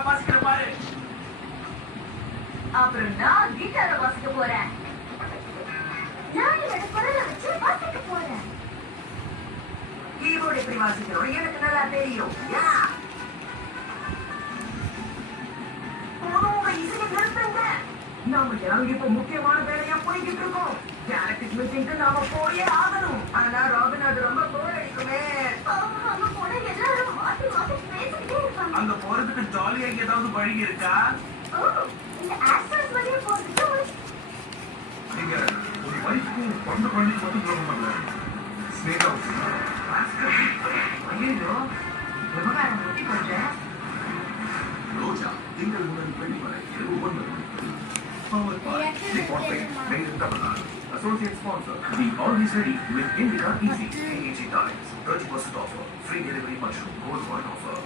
நான் வாசிக்கிற பாரு. அப்புறம் நான் கிட்டார வாசிக்க போறேன். நான் என்னோட குரலை வச்சு வாசிக்க போறேன். கீபோர்டு எப்படி வாசிக்கிறோம் எனக்கு நல்லா தெரியும். உங்க இசையை நிறுத்துங்க. நாம இறங்கி இப்ப முக்கியமான வேலையா போய்கிட்டு இருக்கோம். கேலக்டிக் மீட்டிங்க்கு நாம போயே ஆகணும். ஆனா ராபின் அது ரொம்ப போர் அடிக்குமே. அங்க போனா எல்லாரும் மாத்தி மாத்தி பேசிக்கிட்டே இருப்பாங்க. அங்க போறதுக்கு ஜாலியா ஏதாவது வழி இருக்கா? இந்த ஆஸ்ட்ரஸ் வழியா போறதுக்கு நீங்க ஒரு பைக்கும் கொண்டு பண்ணி மட்டும் சொல்ல முடியல. ஸ்னேக் ஹவுஸ் ஐயோ விவகாரம் எப்படி பண்றேன்? ரோஜா திங்கள் முதல் வெள்ளி வரை இரவு 9 மணிக்கு. Powered by Nippon Paint, made in Tamil Nadu. Associate sponsor, Be Always Ready with Indica Easy. AEG Times, 30% offer. Free delivery mushroom gold coin offer.